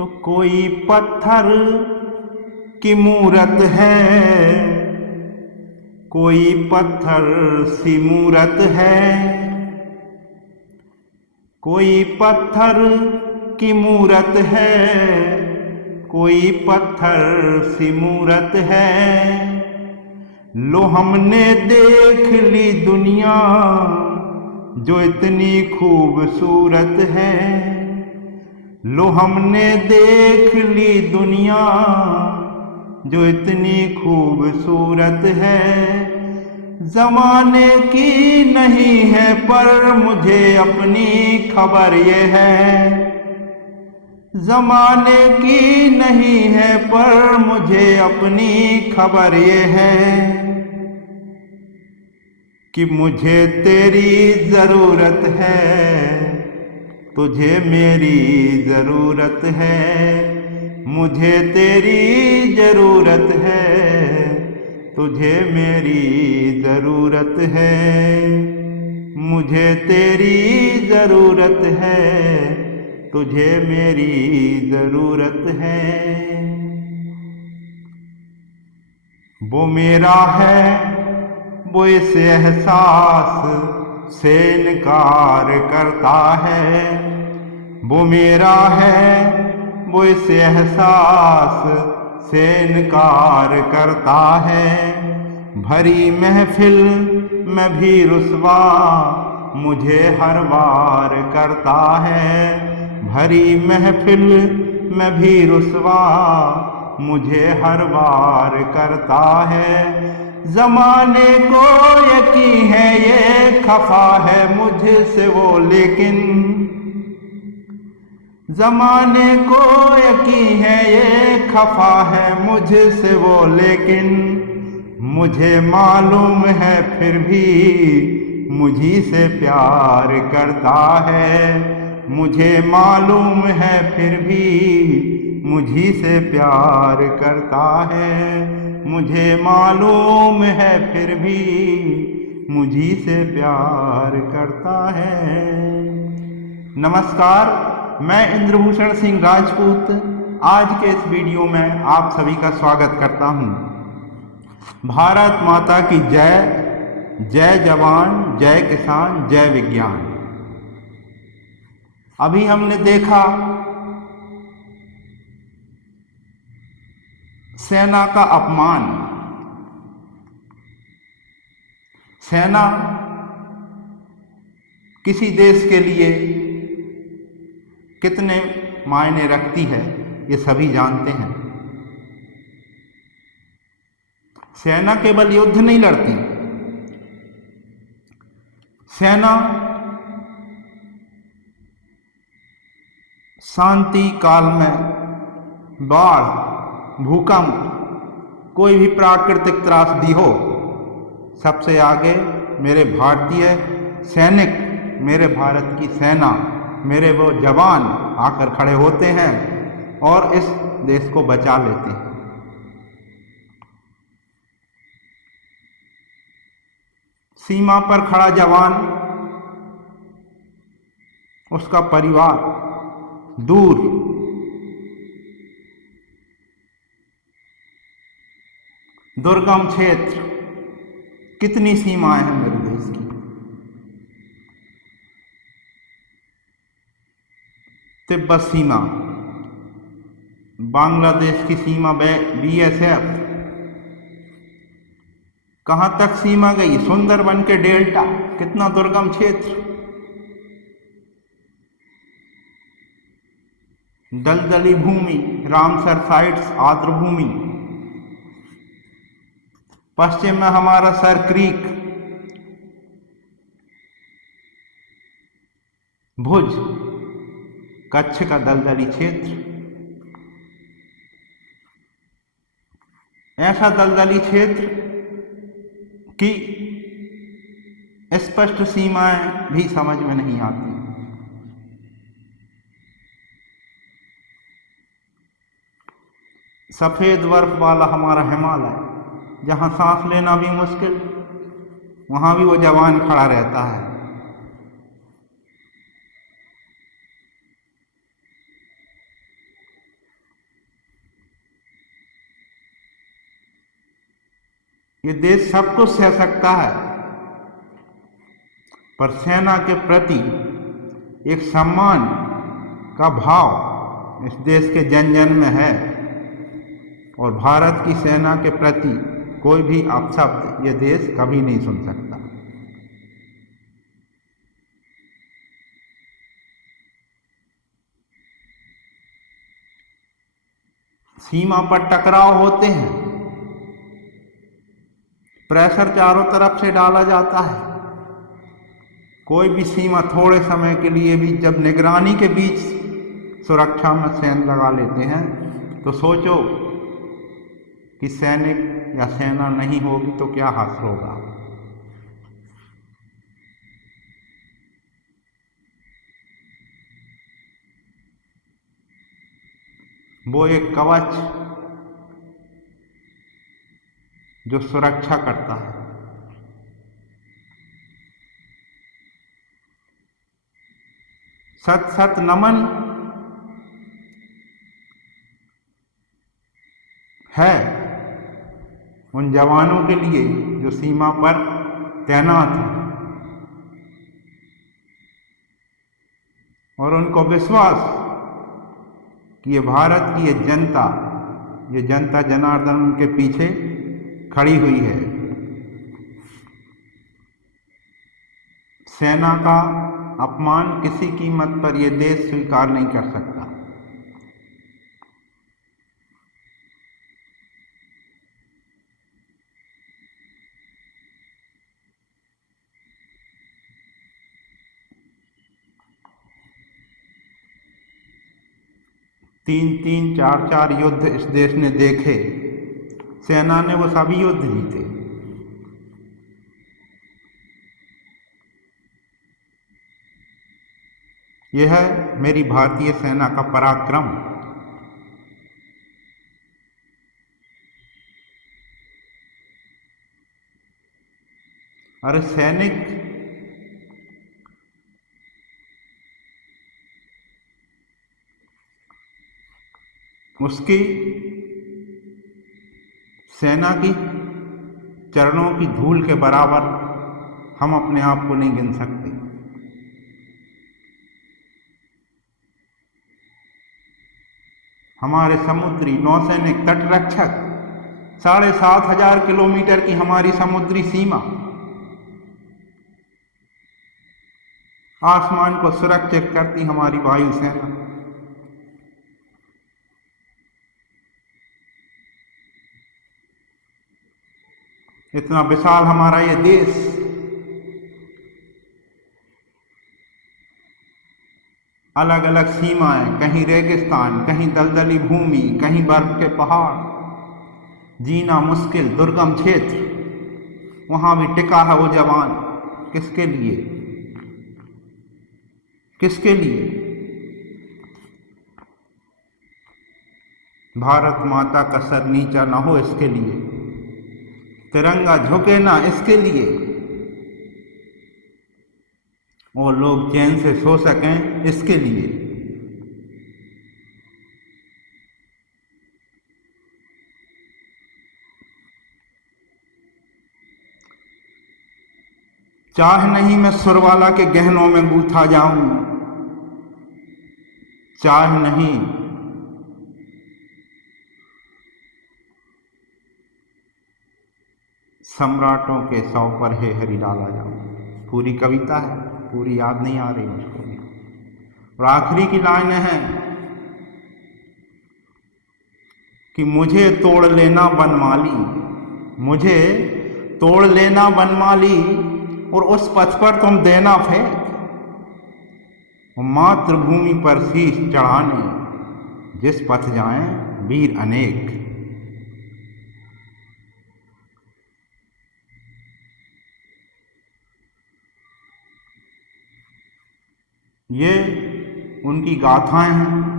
तो कोई पत्थर की मूरत है, कोई पत्थर सी मूरत है, कोई पत्थर की मूरत है, कोई पत्थर सी मूरत है। लो हमने देख ली दुनिया जो इतनी खूबसूरत है। लो हमने देख ली दुनिया जो इतनी खूबसूरत है। ज़माने की नहीं है पर मुझे अपनी खबर ये है। ज़माने की नहीं है पर मुझे अपनी खबर ये है कि मुझे तेरी ज़रूरत है, तुझे मेरी ज़रूरत है। मुझे तेरी ज़रूरत है, तुझे मेरी ज़रूरत है। मुझे तेरी ज़रूरत है, तुझे मेरी ज़रूरत है। वो मेरा है, वो इस एहसास से इनकार करता है। वो मेरा है, वो इस एहसास से इनकार करता है। भरी महफिल में भी रुसवा मुझे हर बार करता है। भरी महफिल में भी रुसवा मुझे हर बार करता है। ज़माने को यकीन है ये खफा है मुझसे वो, लेकिन ज़माने को यकीन है ये खफा है मुझसे वो, लेकिन मुझे मालूम है फिर भी मुझी से प्यार करता है। मुझे मालूम है फिर भी मुझी से प्यार करता है। मुझे मालूम है फिर भी मुझी से प्यार करता है। नमस्कार, मैं इंद्रभूषण सिंह राजपूत आज के इस वीडियो में आप सभी का स्वागत करता हूं। भारत माता की जय। जय जवान, जय किसान, जय विज्ञान। अभी हमने देखा सेना का अपमान। सेना किसी देश के लिए कितने मायने रखती है ये सभी जानते हैं। सेना केवल युद्ध नहीं लड़ती, सेना शांति काल में बाढ़, भूकंप, कोई भी प्राकृतिक त्रासदी हो, सबसे आगे मेरे भारतीय सैनिक, मेरे भारत की सेना, मेरे वो जवान आकर खड़े होते हैं और इस देश को बचा लेते हैं। सीमा पर खड़ा जवान, उसका परिवार दूर, दुर्गम क्षेत्र, कितनी सीमाएं हैं मेरे देश की। तिब्बत सीमा, बांग्लादेश की सीमा, BSF, कहां तक सीमा गई? सुंदरबन के डेल्टा, कितना दुर्गम क्षेत्र। दलदली भूमि, रामसर साइट्स, आर्द्र भूमि। पश्चिम में हमारा सर क्रीक, भुज, कच्छ का दलदली क्षेत्र। ऐसा दलदली क्षेत्र की स्पष्ट सीमाएं भी समझ में नहीं आती। सफेद बर्फ वाला हमारा हिमालय, जहां सांस लेना भी मुश्किल, वहां भी वो जवान खड़ा रहता है। ये देश सब कुछ सह सकता है, पर सेना के प्रति एक सम्मान का भाव इस देश के जन जन में है, और भारत की सेना के प्रति कोई भी अपशब्द ये देश कभी नहीं सुन सकता। सीमा पर टकराव होते हैं, प्रेशर चारों तरफ से डाला जाता है। कोई भी सीमा थोड़े समय के लिए भी जब निगरानी के बीच सुरक्षा में सैन्य लगा लेते हैं, तो सोचो कि सैनिक या सेना नहीं होगी तो क्या हासिल होगा। वो एक कवच जो सुरक्षा करता है। सत सत नमन है उन जवानों के लिए जो सीमा पर तैनात हैं, और उनको विश्वास कि ये भारत की ये जनता जनार्दन उनके पीछे खड़ी हुई है। सेना का अपमान किसी कीमत पर यह देश स्वीकार नहीं कर सकता। तीन चार युद्ध इस देश ने देखे, सेना ने वो सभी युद्ध जीते। यह है मेरी भारतीय सेना का पराक्रम। अरे सैनिक उसकी सेना की चरणों की धूल के बराबर हम अपने आप को नहीं गिन सकते। हमारे समुद्री नौसैनिक तटरक्षक 7,500 किलोमीटर की हमारी समुद्री सीमा, आसमान को सुरक्षित करती हमारी वायुसेना, इतना विशाल हमारा ये देश, अलग अलग सीमाएं, कहीं रेगिस्तान, कहीं दलदली भूमि, कहीं बर्फ के पहाड़, जीना मुश्किल दुर्गम क्षेत्र, वहां भी टिका है वो जवान। किसके लिए? किसके लिए? भारत माता का सर नीचा ना हो इसके लिए, तिरंगा झुके ना इसके लिए, और लोग चैन से सो सकें इसके लिए। चाह नहीं मैं सुरवाला के गहनों में गूथा जाऊं, चाह नहीं सम्राटों के सौ पर हे हरि डाला जाऊं। पूरी कविता है, पूरी याद नहीं आ रही मुझको। और आखिरी की लाइन है कि मुझे तोड़ लेना बनमाली, मुझे तोड़ लेना बनमाली, और उस पथ पर तुम देना फेंक, मातृभूमि पर शीश चढ़ाने जिस पथ जाएं वीर अनेक। ये उनकी गाथाएं हैं।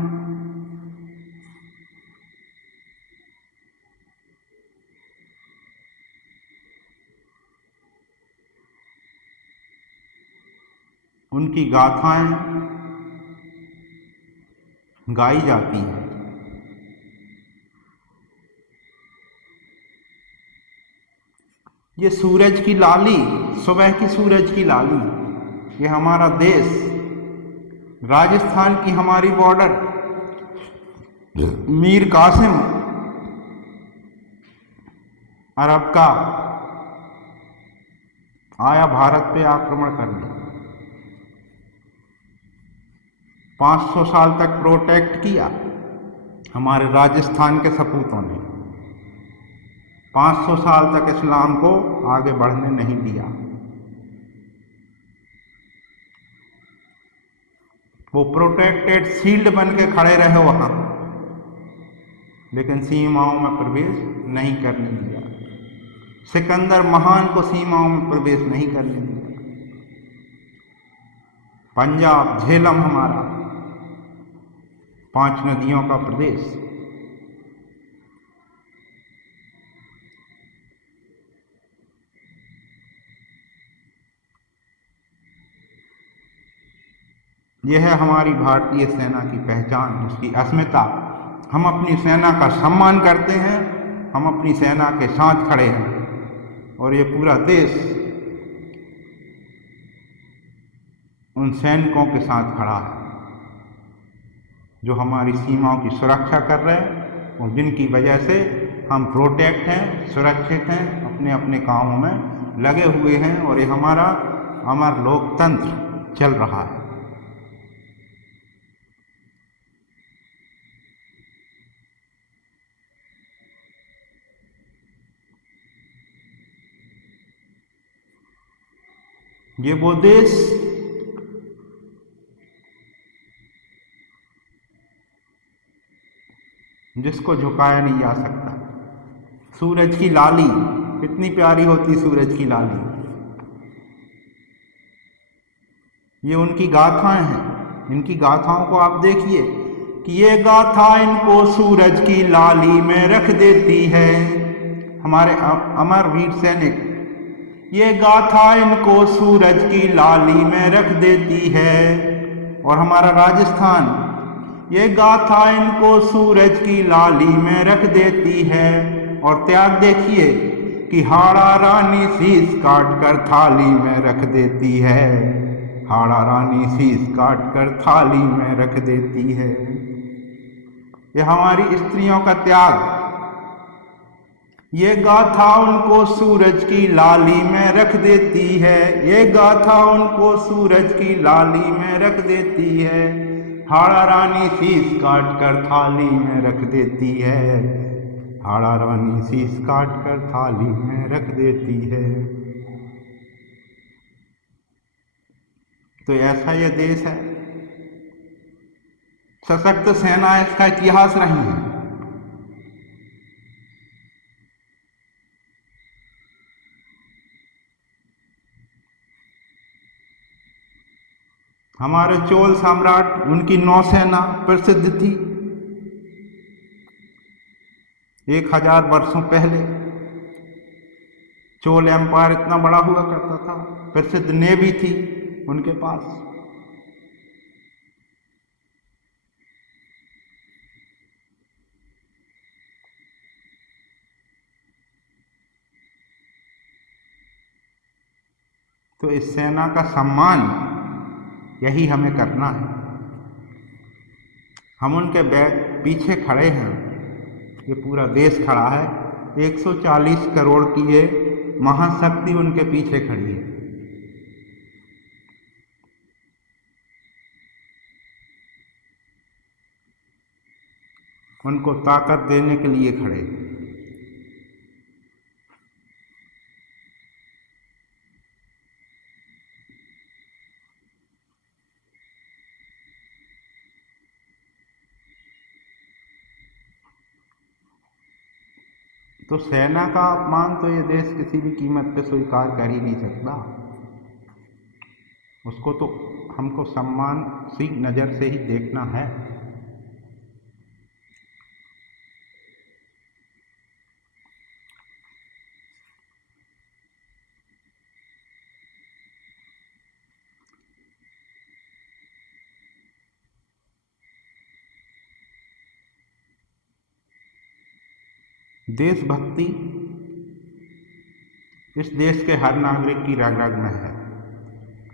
उनकी गाथाएं गाई जाती हैं। ये सूरज की लाली, सुबह की सूरज की लाली, ये हमारा देश, राजस्थान की हमारी बॉर्डर, मीर कासिम अरब का आया भारत पे आक्रमण करने। 500 साल तक प्रोटेक्ट किया हमारे राजस्थान के सपूतों ने। 500 साल तक इस्लाम को आगे बढ़ने नहीं दिया। वो प्रोटेक्टेड शील्ड बन के खड़े रहे वहां, लेकिन सीमाओं में प्रवेश नहीं करने दिया। सिकंदर महान को सीमाओं में प्रवेश नहीं करने दिया। पंजाब, झेलम हमारा 5 नदियों का प्रदेश, यह है हमारी भारतीय सेना की पहचान, उसकी अस्मिता। हम अपनी सेना का सम्मान करते हैं, हम अपनी सेना के साथ खड़े हैं, और ये पूरा देश उन सैनिकों के साथ खड़ा है जो हमारी सीमाओं की सुरक्षा कर रहे हैं और जिनकी वजह से हम प्रोटेक्ट हैं, सुरक्षित हैं, अपने अपने कामों में लगे हुए हैं, और ये हमारा अमर लोकतंत्र चल रहा है। ये वो देश जिसको झुकाया नहीं जा सकता। सूरज की लाली कितनी प्यारी होती, सूरज की लाली, ये उनकी गाथाएं हैं। इनकी गाथाओं को आप देखिए कि ये गाथा इनको सूरज की लाली में रख देती है। हमारे अमर वीर सैनिक, ये गाथा इनको सूरज की लाली में रख देती है। और हमारा राजस्थान, ये गाथा इनको सूरज की लाली में रख देती है। और त्याग देखिए कि हाड़ा रानी शीश काट कर थाली में रख देती है। हाड़ा रानी शीश काट कर थाली में रख देती है। ये हमारी स्त्रियों का त्याग, ये गाथा उनको सूरज की लाली में रख देती है। ये गाथा उनको सूरज की लाली में रख देती है। हाड़ा रानी शीश काट कर थाली में रख देती है। हाड़ा रानी शीश काट कर थाली में रख देती है। तो ऐसा ये देश है, सशक्त सेना इसका इतिहास रही है। हमारे चोल सम्राट, उनकी नौसेना प्रसिद्ध थी। 1000 वर्षों पहले चोल एम्पायर इतना बड़ा हुआ करता था, प्रसिद्ध नेवी थी उनके पास। तो इस सेना का सम्मान यही हमें करना है। हम उनके पीछे खड़े हैं, ये पूरा देश खड़ा है। 140 करोड़ की ये महाशक्ति उनके पीछे खड़ी है। उनको ताकत देने के लिए खड़े हैं। तो सेना का अपमान तो ये देश किसी भी कीमत पे स्वीकार कर ही नहीं सकता। उसको तो हमको सम्मान सी नज़र से ही देखना है। देशभक्ति इस देश के हर नागरिक की रग रग में है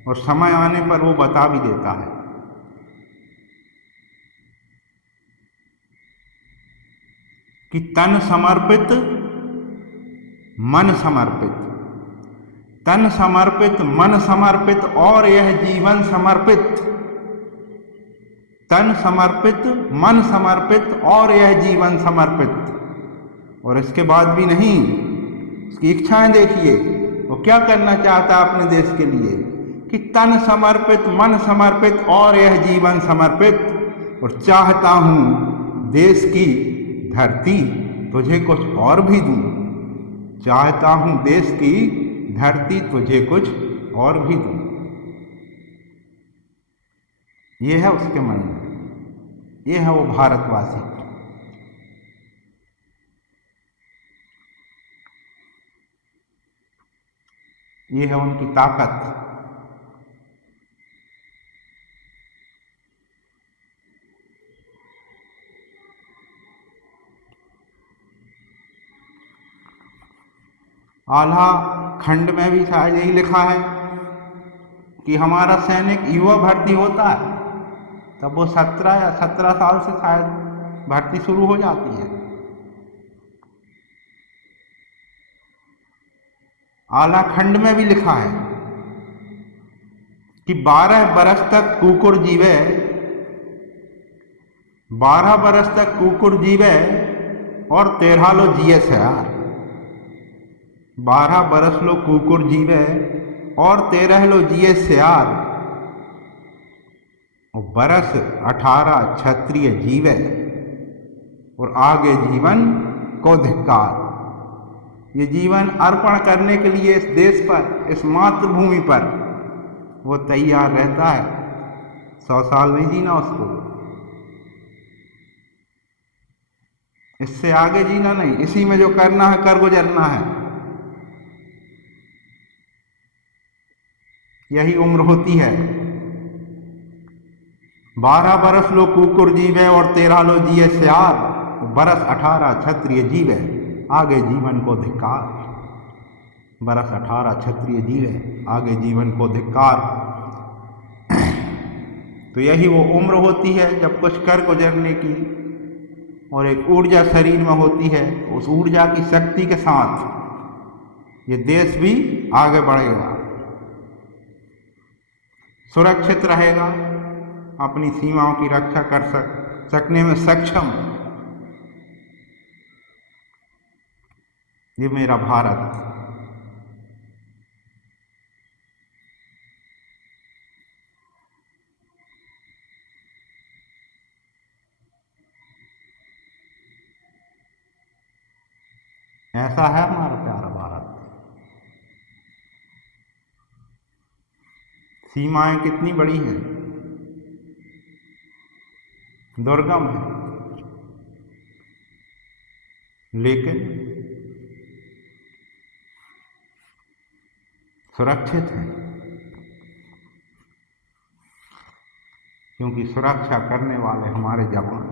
और समय आने पर वो बता भी देता है। कि तन समर्पित मन समर्पित, तन समर्पित मन समर्पित और यह जीवन समर्पित, तन समर्पित मन समर्पित और यह जीवन समर्पित। और इसके बाद भी नहीं, उसकी इच्छाएं देखिए, वो क्या करना चाहता है अपने देश के लिए, कि तन समर्पित मन समर्पित और यह जीवन समर्पित, और चाहता हूं देश की धरती तुझे कुछ और भी दूं, चाहता हूं देश की धरती तुझे कुछ और भी दूं। ये है उसके मन में, ये है वो भारतवासी। ये है उनकी ताकत। आल्हा खंड में भी शायद यही लिखा है कि हमारा सैनिक युवा भर्ती होता है तब वो 17 या 17 साल से शायद भर्ती शुरू हो जाती है। आल्हा खंड में भी लिखा है कि 12 बरस तक कुकुर जीवे, 12 बरस तक कुकुर जीवे और 13 लो जिये सयार। 12 बरस लो कुकुर जीवे और 13 लो जिये सयार, और बरस 18 क्षत्रिय जीवे और आगे जीवन को धिक्कार। ये जीवन अर्पण करने के लिए इस देश पर, इस मातृभूमि पर वो तैयार रहता है। 100 साल नहीं जीना उसको, इससे आगे जीना नहीं, इसी में जो करना है कर गुजरना है। यही उम्र होती है। 12 बरस लो कुकुर जीवे और 13 लो जिये सयार, बरस 18 क्षत्रिय जीवे आगे जीवन को धिक्कार। बरस 18 क्षत्रिय जीवे आगे जीवन को धिक्कार। तो यही वो उम्र होती है जब कुछ कर गुजरने की, और एक ऊर्जा शरीर में होती है। उस ऊर्जा की शक्ति के साथ ये देश भी आगे बढ़ेगा, सुरक्षित रहेगा, अपनी सीमाओं की रक्षा कर सकने में सक्षम। ये मेरा भारत। ऐसा है हमारा प्यारा भारत। सीमाएं कितनी बड़ी हैं, दुर्गम है, लेकिन सुरक्षित है, क्योंकि सुरक्षा करने वाले हमारे जवान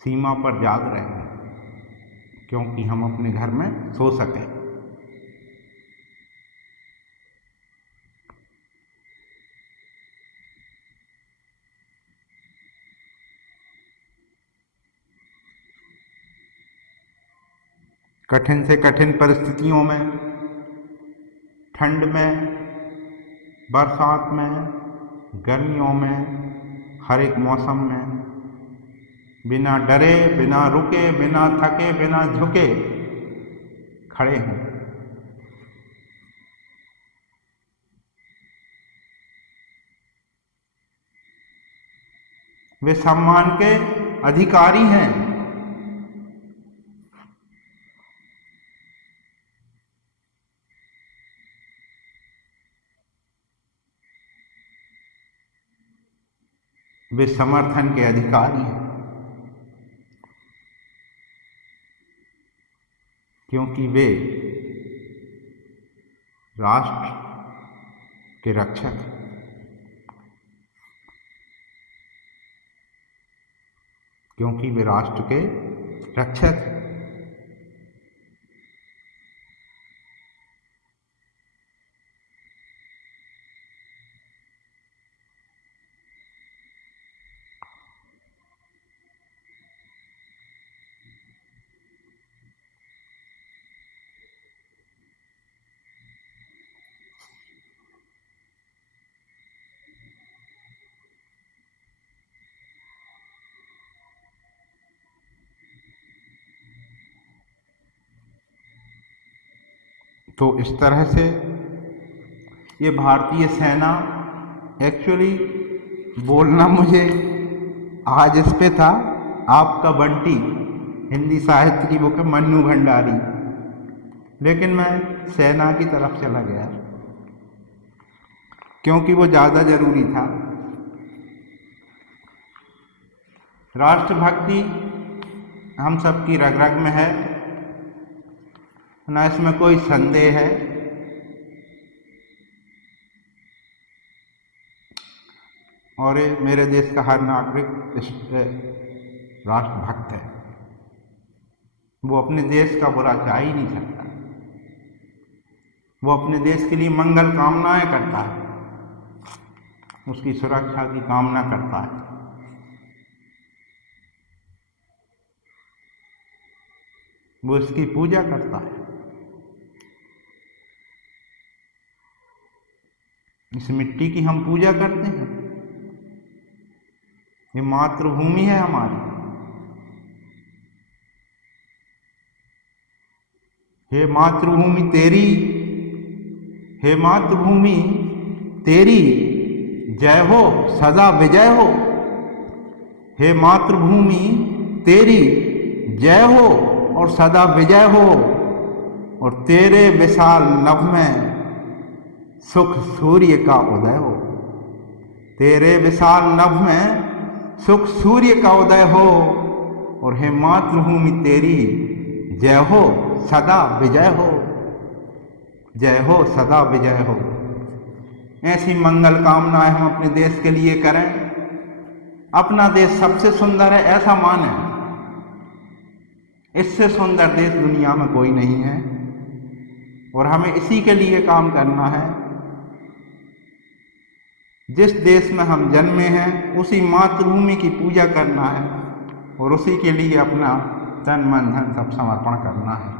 सीमा पर जाग रहे हैं, क्योंकि हम अपने घर में सो सकें। कठिन से कठिन परिस्थितियों में, ठंड में, बरसात में, गर्मियों में, हर एक मौसम में बिना डरे, बिना रुके, बिना थके, बिना झुके खड़े हैं। वे सम्मान के अधिकारी हैं। वे समर्थन के अधिकारी हैं, क्योंकि वे राष्ट्र के रक्षक हैं। क्योंकि वे राष्ट्र के रक्षक हैं। तो इस तरह से ये भारतीय सेना, एक्चुअली बोलना मुझे आज इस पे था, आपका बंटी, हिंदी साहित्य की बुक है मन्नू भंडारी, लेकिन मैं सेना की तरफ चला गया क्योंकि वो ज़्यादा ज़रूरी था। राष्ट्रभक्ति हम सबकी रग रग में है, ना इसमें कोई संदेह है। और ये मेरे देश का हर नागरिक इस राष्ट्रभक्त है। वो अपने देश का बुरा चाह ही नहीं सकता, वो अपने देश के लिए मंगल कामनाएं करता है, उसकी सुरक्षा की कामना करता है। वो इसकी पूजा करता है। इस मिट्टी की हम पूजा करते हैं। ये मातृभूमि है हमारी। हे मातृभूमि तेरी, हे मातृभूमि तेरी जय हो, सदा विजय हो। हे मातृभूमि तेरी जय हो और सदा विजय हो। और तेरे विशाल नभ में सुख सूर्य का उदय हो। तेरे विशाल नभ में सुख सूर्य का उदय हो। और हे मातृभूमि तेरी जय हो, सदा विजय हो। जय हो, सदा विजय हो। ऐसी मंगल कामनाएं हम अपने देश के लिए करें। अपना देश सबसे सुंदर है ऐसा माने। इससे सुंदर देश दुनिया में कोई नहीं है और हमें इसी के लिए काम करना है। जिस देश में हम जन्मे हैं उसी मातृभूमि की पूजा करना है और उसी के लिए अपना तन मन धन सब समर्पण करना है।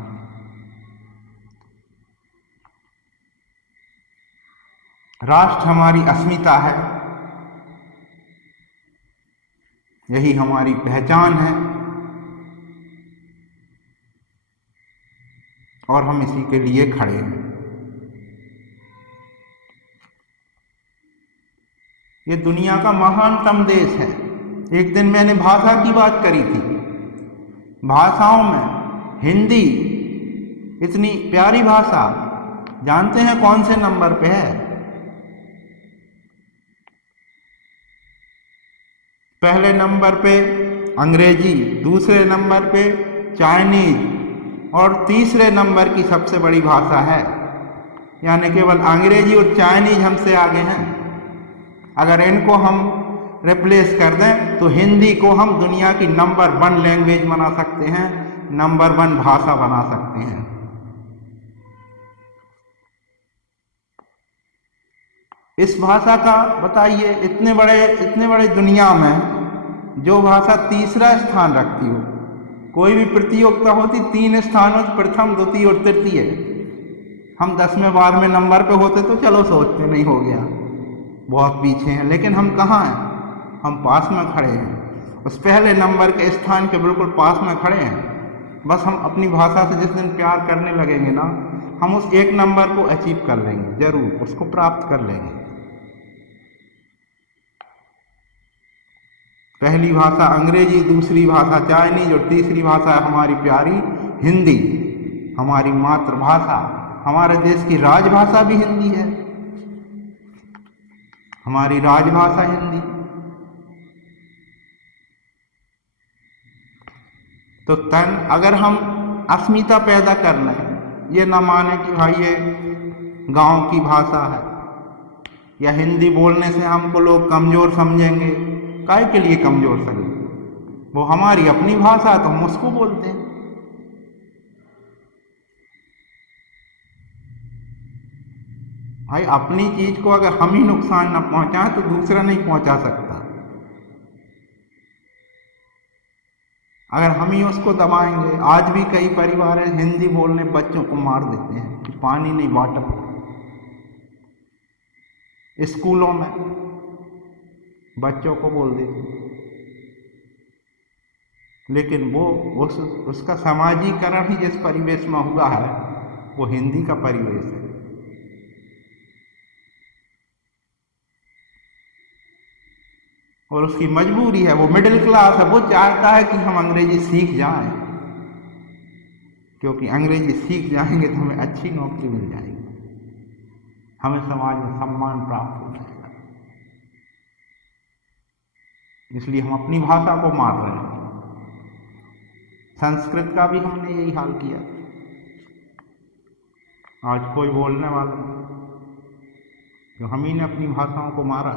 राष्ट्र हमारी अस्मिता है, यही हमारी पहचान है और हम इसी के लिए खड़े हैं। ये दुनिया का महानतम देश है। एक दिन मैंने भाषा की बात करी थी। भाषाओं में हिंदी इतनी प्यारी भाषा, जानते हैं कौन से नंबर पे है? पहले नंबर पे अंग्रेजी, दूसरे नंबर पे चाइनीज और तीसरे नंबर की सबसे बड़ी भाषा है। यानी केवल अंग्रेजी और चाइनीज हमसे आगे हैं। अगर इनको हम रिप्लेस कर दें तो हिंदी को हम दुनिया की नंबर 1 लैंग्वेज बना सकते हैं, नंबर 1 भाषा बना सकते हैं। इस भाषा का बताइए, इतने बड़े दुनिया में जो भाषा तीसरा स्थान रखती हो, कोई भी प्रतियोगिता होती 3 स्थानों, प्रथम द्वितीय और तृतीय। हम 10वें 12वें नंबर पे होते तो चलो सोचते नहीं, हो गया, बहुत पीछे हैं। लेकिन हम कहाँ हैं? हम पास में खड़े हैं, उस पहले नंबर के स्थान के बिल्कुल पास में खड़े हैं। बस हम अपनी भाषा से जिस दिन प्यार करने लगेंगे ना, हम उस 1 नंबर को अचीव कर लेंगे, जरूर उसको प्राप्त कर लेंगे। पहली भाषा अंग्रेजी, दूसरी भाषा चाइनीज और तीसरी भाषा हमारी प्यारी हिंदी, हमारी मातृभाषा। हमारे देश की राजभाषा भी हिंदी है, हमारी राजभाषा हिंदी। तो अगर हम अस्मिता पैदा कर लें, ये ना माने कि भाई ये गांव की भाषा है या हिंदी बोलने से हमको लोग कमजोर समझेंगे। काहे के लिए कमजोर समझेंगे? वो हमारी अपनी भाषा है तो हम उसको बोलते हैं। भाई अपनी चीज को अगर हम ही नुकसान न पहुंचाएं तो दूसरा नहीं पहुंचा सकता। अगर हम ही उसको दबाएंगे, आज भी कई परिवार हैं हिंदी बोलने बच्चों को मार देते हैं कि पानी नहीं वाटर। स्कूलों में बच्चों को बोल देते हैं, लेकिन वो उसका समाजीकरण ही जिस परिवेश में हुआ है वो हिंदी का परिवेश है। और उसकी मजबूरी है, वो मिडिल क्लास है, वो चाहता है कि हम अंग्रेजी सीख जाएं, क्योंकि अंग्रेजी सीख जाएंगे तो हमें अच्छी नौकरी मिल जाएगी, हमें समाज में सम्मान प्राप्त हो जाएगा। इसलिए हम अपनी भाषा को मार रहे हैं। संस्कृत का भी हमने यही हाल किया। आज कोई बोलने वाला नहीं, जो हम ही ने अपनी भाषाओं को मारा,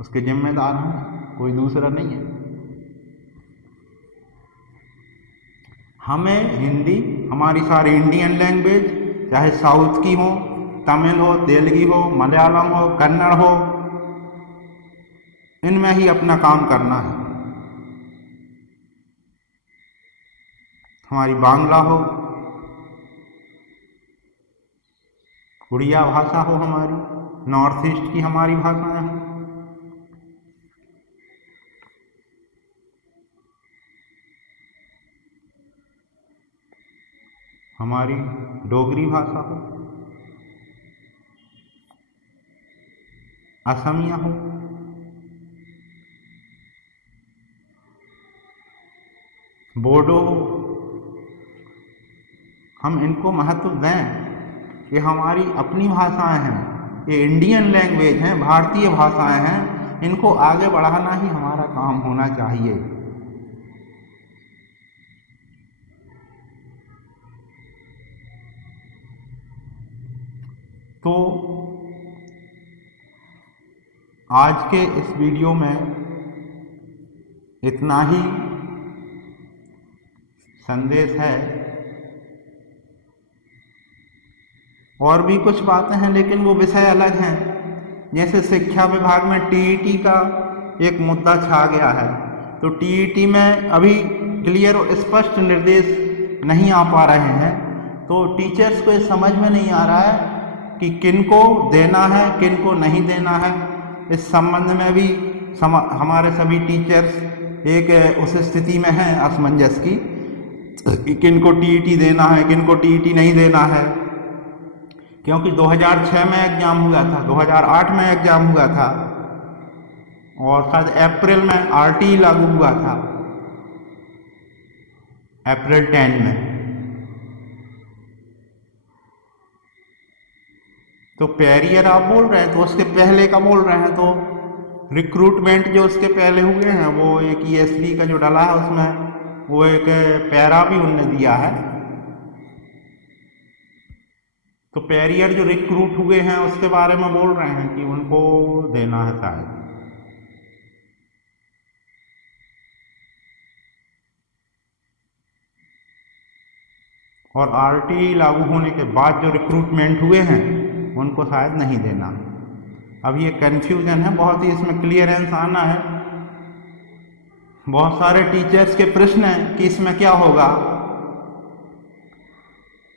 उसके जिम्मेदार हैं, कोई दूसरा नहीं है। हमें हिंदी, हमारी सारी इंडियन लैंग्वेज, चाहे साउथ की हो, तमिल हो, तेलुगु हो, मलयालम हो, कन्नड़ हो, इनमें ही अपना काम करना है। हमारी बांग्ला हो, उड़िया भाषा हो, हमारी नॉर्थ ईस्ट की हमारी भाषाएं हैं, हमारी डोगरी भाषा हो, असमिया हो, बोडो हो, हम इनको महत्व दें। ये हमारी अपनी भाषाएं हैं, ये इंडियन लैंग्वेज हैं, भारतीय भाषाएं हैं, इनको आगे बढ़ाना ही हमारा काम होना चाहिए। तो आज के इस वीडियो में इतना ही संदेश है। और भी कुछ बातें हैं, लेकिन वो विषय अलग हैं। जैसे शिक्षा विभाग में टीईटी का एक मुद्दा छा गया है, तो टीईटी में अभी क्लियर और स्पष्ट निर्देश नहीं आ पा रहे हैं, तो टीचर्स को ये समझ में नहीं आ रहा है कि किनको देना है, किनको नहीं देना है। इस संबंध में भी हमारे सभी टीचर्स एक उस स्थिति में हैं असमंजस की कि किनको टीईटी देना है, किनको टीईटी नहीं देना है। क्योंकि 2006 में एग्ज़ाम हुआ था, 2008 में एग्ज़ाम हुआ था, और शायद अप्रैल में आरटी लागू हुआ था, अप्रैल 10 में। तो पेरियर आप बोल रहे हैं, तो उसके पहले का बोल रहे हैं, तो रिक्रूटमेंट जो उसके पहले हुए हैं, वो एक ईएसपी का जो डाला है उसमें वो एक पैरा भी उनने दिया है। तो पेरियर जो रिक्रूट हुए हैं उसके बारे में बोल रहे हैं कि उनको देना है शायद। और आरटी लागू होने के बाद जो रिक्रूटमेंट हुए हैं उनको शायद नहीं देना। अब ये कन्फ्यूजन है, बहुत ही इसमें क्लियरेंस आना है। बहुत सारे टीचर्स के प्रश्न हैं कि इसमें क्या होगा।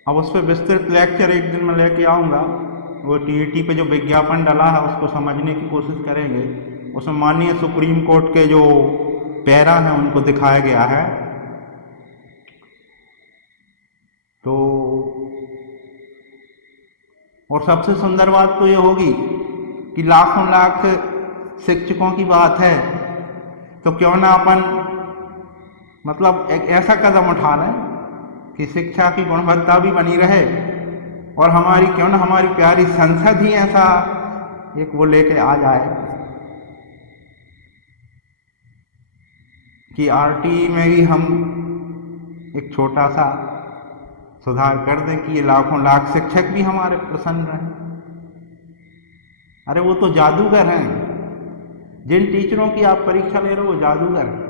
अब उस पर विस्तृत लेक्चर एक दिन मैं लेके आऊँगा। वो टीईटी पे जो विज्ञापन डाला है उसको समझने की कोशिश करेंगे। उसमें माननीय सुप्रीम कोर्ट के जो पैरा हैं उनको दिखाया गया है। तो और सबसे सुंदर बात तो ये होगी कि लाखों लाख शिक्षकों की बात है, तो क्यों ना अपन मतलब एक ऐसा कदम उठा लें कि शिक्षा की गुणवत्ता भी बनी रहे, और हमारी क्यों ना हमारी प्यारी संसद ही ऐसा एक वो लेके आ जाए कि आरटी में भी हम एक छोटा सा सुधार कर दें कि ये लाखों लाख शिक्षक भी हमारे प्रसन्न रहें। अरे वो तो जादूगर हैं, जिन टीचरों की आप परीक्षा ले रहे हो वो जादूगर हैं।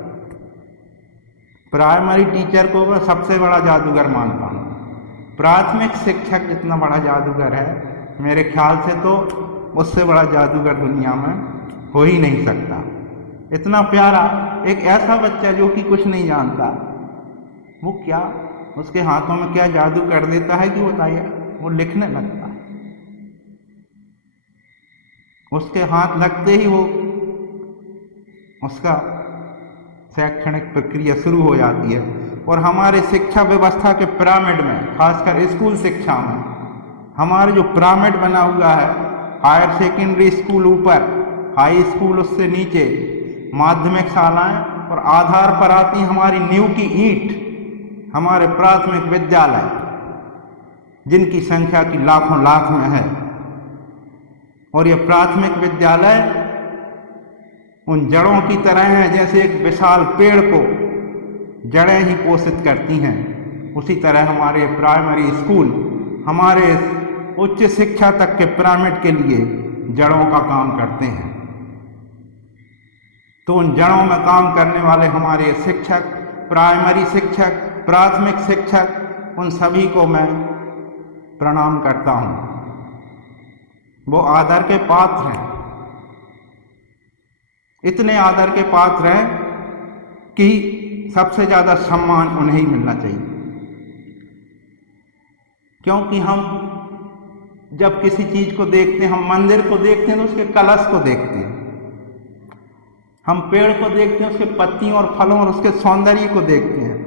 प्राइमरी टीचर को मैं सबसे बड़ा जादूगर मानता हूँ। प्राथमिक शिक्षक जितना बड़ा जादूगर है, मेरे ख्याल से तो उससे बड़ा जादूगर दुनिया में हो ही नहीं सकता। इतना प्यारा एक ऐसा बच्चा जो कि कुछ नहीं जानता, वो क्या उसके हाथों में क्या जादू कर देता है कि बताइए, वो लिखने लगता है। उसके हाथ लगते ही वो उसका शैक्षणिक प्रक्रिया शुरू हो जाती है। और हमारे शिक्षा व्यवस्था के पिरामिड में, खासकर स्कूल शिक्षा में, हमारे जो पिरामिड बना हुआ है, हायर सेकेंडरी स्कूल ऊपर, हाई स्कूल उससे नीचे, माध्यमिक शालाएं, और आधार पर आती हमारी नींव की ईंट हमारे प्राथमिक विद्यालय, जिनकी संख्या की लाखों लाख में है। और ये प्राथमिक विद्यालय उन जड़ों की तरह हैं, जैसे एक विशाल पेड़ को जड़ें ही पोषित करती हैं, उसी तरह हमारे प्राइमरी स्कूल हमारे उच्च शिक्षा तक के पिरामिड के लिए जड़ों का काम करते हैं। तो उन जड़ों में काम करने वाले हमारे शिक्षक, प्राइमरी शिक्षक, प्राथमिक शिक्षक, उन सभी को मैं प्रणाम करता हूँ। वो आदर के पात्र हैं, इतने आदर के पात्र हैं कि सबसे ज़्यादा सम्मान उन्हें ही मिलना चाहिए। क्योंकि हम जब किसी चीज़ को देखते हैं, हम मंदिर को देखते हैं तो उसके कलश को देखते हैं, हम पेड़ को देखते हैं उसके पत्तियों और फलों और उसके सौंदर्य को देखते हैं,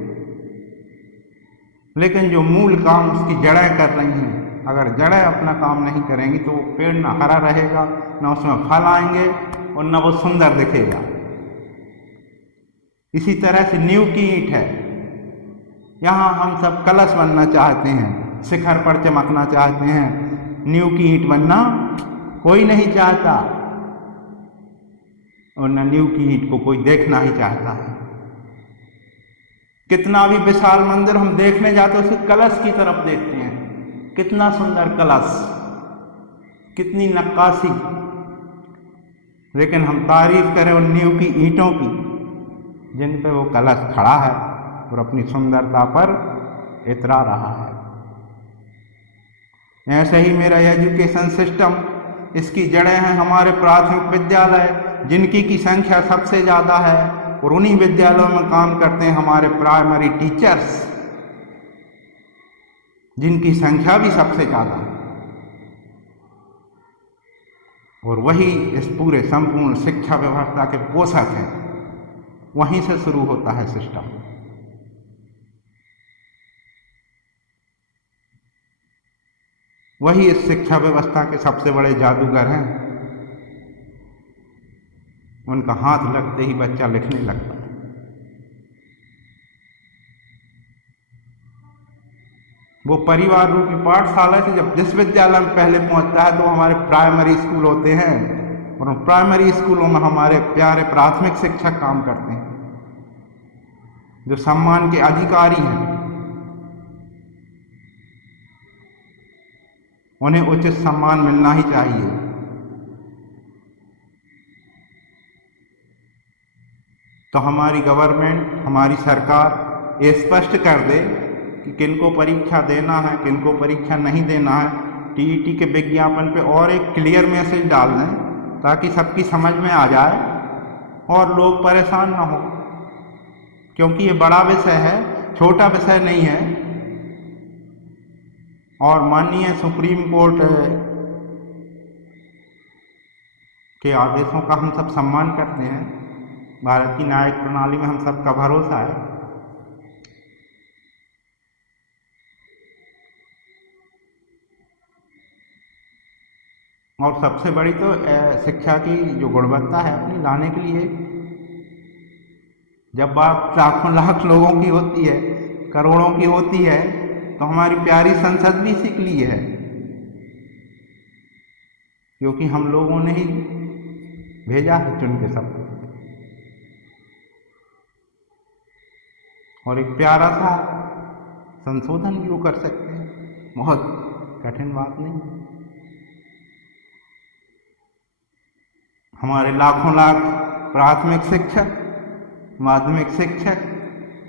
लेकिन जो मूल काम उसकी जड़ें कर रही हैं, अगर जड़ें अपना काम नहीं करेंगी तो वो पेड़ ना हरा रहेगा, ना उसमें फल आएंगे और ना वो सुंदर दिखेगा। इसी तरह से नींव की ईंट है, यहाँ हम सब कलश बनना चाहते हैं, शिखर पर चमकना चाहते हैं, नींव की ईंट बनना कोई नहीं चाहता, और न नींव की ईंट को कोई देखना ही चाहता है। कितना भी विशाल मंदिर हम देखने जाते हैं, उसके कलश की तरफ देखते हैं, कितना सुंदर कलश, कितनी नक्काशी, लेकिन हम तारीफ करें उन नींव की ईंटों की जिन पे वो कलश खड़ा है और अपनी सुंदरता पर इतरा रहा है। ऐसे ही मेरा एजुकेशन सिस्टम, इसकी जड़ें हैं हमारे प्राथमिक विद्यालय, जिनकी की संख्या सबसे ज़्यादा है, और उन्हीं विद्यालयों में काम करते हैं हमारे प्राइमरी टीचर्स, जिनकी संख्या भी सबसे ज़्यादा है। और वही इस पूरे संपूर्ण शिक्षा व्यवस्था के पोषक हैं, वहीं से शुरू होता है सिस्टम। वही इस शिक्षा व्यवस्था के सबसे बड़े जादूगर हैं। उनका हाथ लगते ही बच्चा लिखने लगता है। वो परिवार रूपी पाठशाला से जब जिस विद्यालय में पहले पहुंचता है तो हमारे प्राइमरी स्कूल होते हैं, और उन प्राइमरी स्कूलों में हमारे प्यारे प्राथमिक शिक्षक काम करते हैं, जो सम्मान के अधिकारी हैं। उन्हें उचित सम्मान मिलना ही चाहिए। तो हमारी गवर्नमेंट, हमारी सरकार ये स्पष्ट कर दे कि किनको परीक्षा देना है, किनको परीक्षा नहीं देना है। टीईटी के विज्ञापन पे और एक क्लियर मैसेज डाल दें, ताकि सबकी समझ में आ जाए और लोग परेशान ना हो, क्योंकि ये बड़ा विषय है, छोटा विषय नहीं है। और माननीय सुप्रीम कोर्ट के आदेशों का हम सब सम्मान करते हैं। भारत की न्यायिक प्रणाली में हम सबका भरोसा है। और सबसे बड़ी तो शिक्षा की जो गुणवत्ता है अपनी लाने के लिए, जब बात लाखों लाख लोगों की होती है, करोड़ों की होती है, तो हमारी प्यारी संसद भी इसी के लिए है, क्योंकि हम लोगों ने ही भेजा है चुन के सबको। और एक प्यारा सा संशोधन भी वो कर सकते हैं, बहुत कठिन बात नहीं। हमारे लाखों लाख प्राथमिक शिक्षक, माध्यमिक शिक्षक,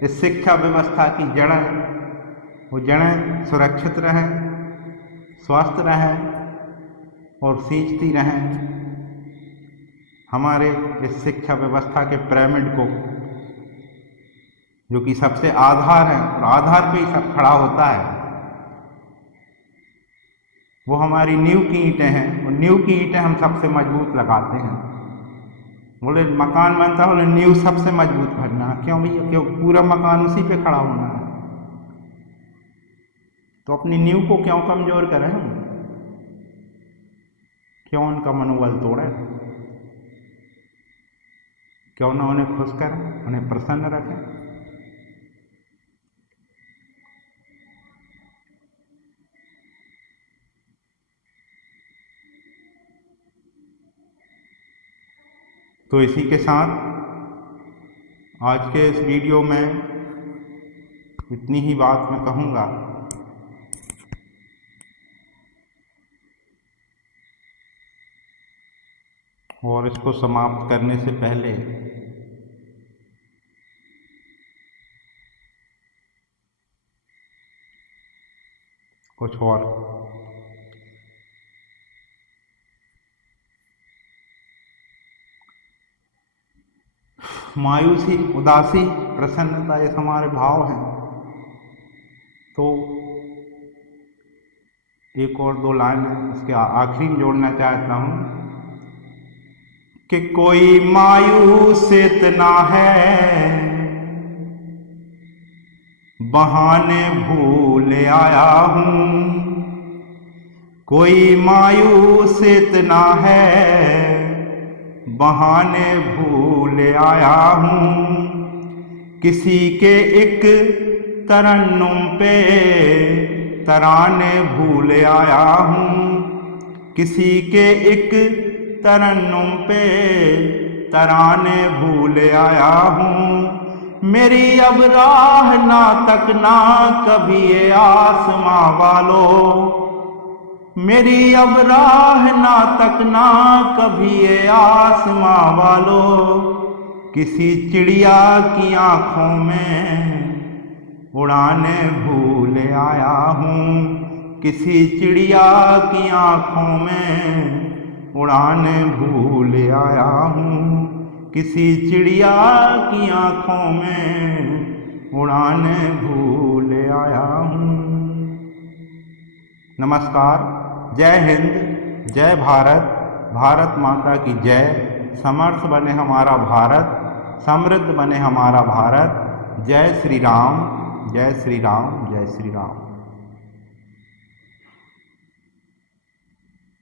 इस शिक्षा व्यवस्था की जड़ें, वो जड़ें सुरक्षित रहें, स्वस्थ रहें और सींचती रहें हमारे इस शिक्षा व्यवस्था के पिरामिड को, जो कि सबसे आधार है और आधार पे ही सब खड़ा होता है। वो हमारी नींव की ईंटें हैं, और नींव की ईंटें हम सबसे मजबूत लगाते हैं। बोले मकान बनता है, बोले नींव सबसे मजबूत भरना। क्यों भैया, क्यों पूरा मकान उसी पे खड़ा होना है? तो अपनी नींव को क्यों कमजोर करें हम? क्यों उनका मनोबल तोड़ें? क्यों ना उन्हें खुश करें, उन्हें प्रसन्न रखें? तो इसी के साथ आज के इस वीडियो में इतनी ही बात मैं कहूँगा। और इसको समाप्त करने से पहले कुछ और मायूसी, उदासी, प्रसन्नता, ये हमारे भाव हैं। तो एक और दो लाइन है, इसके आखिरी में जोड़ना चाहता हूं कि कोई मायूस इतना है बहाने भूल आया हूं, कोई मायूस इतना है बहाने भूल आया हूं, किसी के एक तरन्नुम पे तराने भूल आया हूं, किसी के एक तरन्नुम पे तराने भूल आया हूं। मेरी अब राह ना तकना कभी ये आसमां वालों, मेरी अब राह ना तकना कभी ये आसमां वालों, किसी चिड़िया की आंखों में उड़ाने भूल आया हूँ, किसी चिड़िया की आंखों में उड़ाने भूल आया हूँ, किसी चिड़िया की आंखों में उड़ाने भूल आया हूँ। नमस्कार, जय हिंद, जय भारत, भारत माता की जय। समर्थ बने हमारा भारत, समृद्ध बने हमारा भारत। जय श्री राम, जय श्री राम, जय श्री राम।